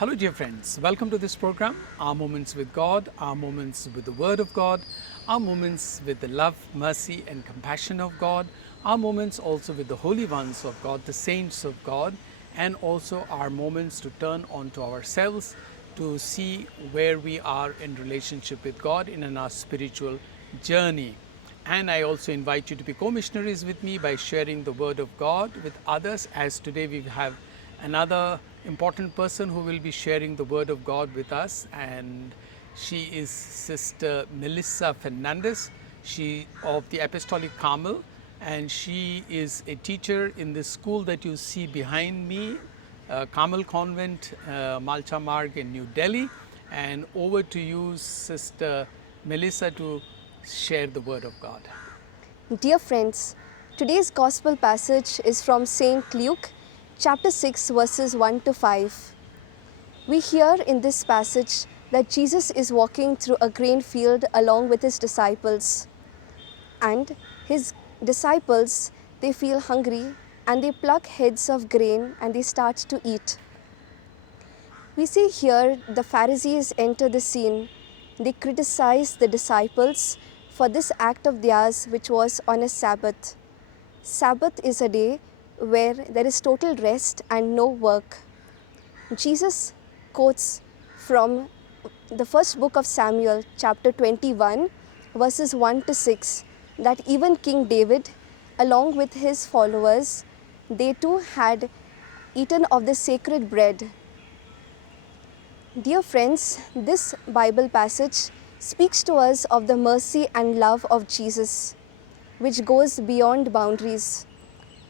Hello, dear friends. Welcome to this program, Our Moments with God, Our Moments with the Word of God, Our Moments with the love, mercy, and compassion of God, Our Moments also with the holy ones of God, the saints of God, and also our moments to turn onto ourselves to see where we are in relationship with God in our spiritual journey. And I also invite you to be co-missionaries with me by sharing the Word of God with others, as today we have another important person who will be sharing the Word of God with us, and she is Sister Melissa Fernandez. She of the Apostolic Carmel, and she is a teacher in the school that you see behind me, Carmel Convent, Malcha Marg in New Delhi. And over to you, Sister Melissa, to share the Word of God. Dear friends, today's Gospel passage is from St. Luke, chapter 6, verses 1 to 5. We hear in this passage that Jesus is walking through a grain field along with his disciples. And his disciples, they feel hungry and they pluck heads of grain and they start to eat. We see here the Pharisees enter the scene. They criticize the disciples for this act of theirs, which was on a Sabbath. Sabbath is a day where there is total rest and no work. Jesus quotes from the first book of Samuel, chapter 21, verses 1 to 6, that even King David, along with his followers, they too had eaten of the sacred bread. Dear friends, this Bible passage speaks to us of the mercy and love of Jesus, which goes beyond boundaries.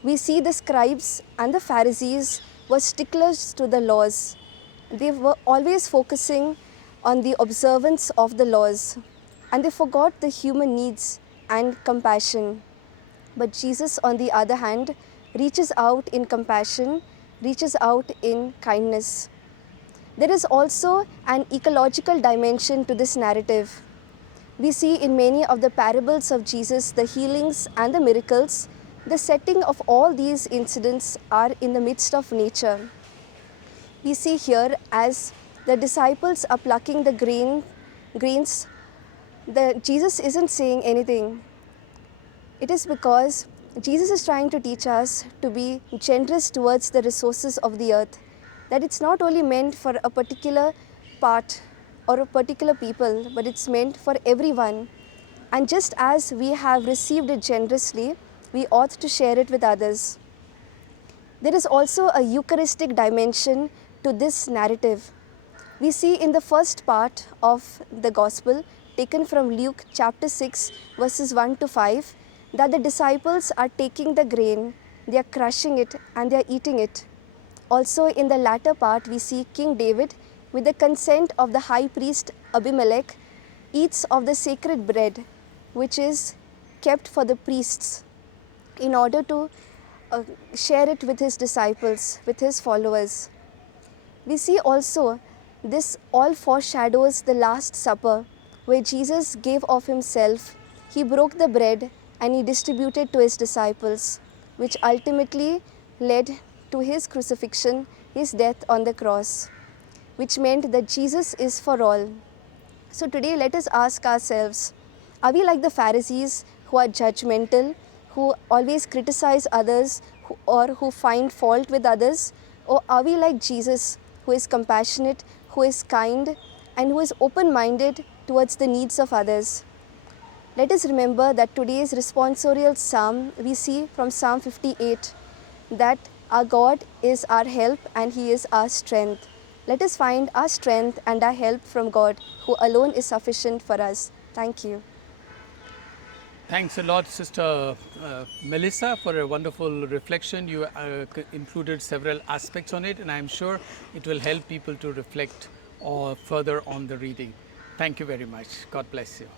We see the scribes and the Pharisees were sticklers to the laws. They were always focusing on the observance of the laws, and they forgot the human needs and compassion. But Jesus, on the other hand, reaches out in compassion, reaches out in kindness. There is also an ecological dimension to this narrative. We see in many of the parables of Jesus the healings and the miracles. The setting of all these incidents are in the midst of nature. We see here as the disciples are plucking the grains, Jesus isn't saying anything. It is because Jesus is trying to teach us to be generous towards the resources of the earth, that it's not only meant for a particular part or a particular people, but it's meant for everyone. And just as we have received it generously, we ought to share it with others. There is also a Eucharistic dimension to this narrative. We see in the first part of the Gospel, taken from Luke chapter 6, verses 1 to 5, that the disciples are taking the grain, they are crushing it, and they are eating it. Also in the latter part, we see King David, with the consent of the high priest Abimelech, eats of the sacred bread, which is kept for the priests, in order to share it with his disciples, with his followers. We see also this all foreshadows the Last Supper, where Jesus gave of himself. He broke the bread and he distributed to his disciples, which ultimately led to his crucifixion, his death on the cross, which meant that Jesus is for all. So today let us ask ourselves, are we like the Pharisees who are judgmental, who always criticize others or who find fault with others? Or are we like Jesus, who is compassionate, who is kind, and who is open-minded towards the needs of others? Let us remember that today's responsorial psalm, we see from Psalm 58, that our God is our help and He is our strength. Let us find our strength and our help from God, who alone is sufficient for us. Thank you. Thanks a lot, Sister Melissa, for a wonderful reflection. You included several aspects on it, and I'm sure it will help people to reflect further on the reading. Thank you very much. God bless you.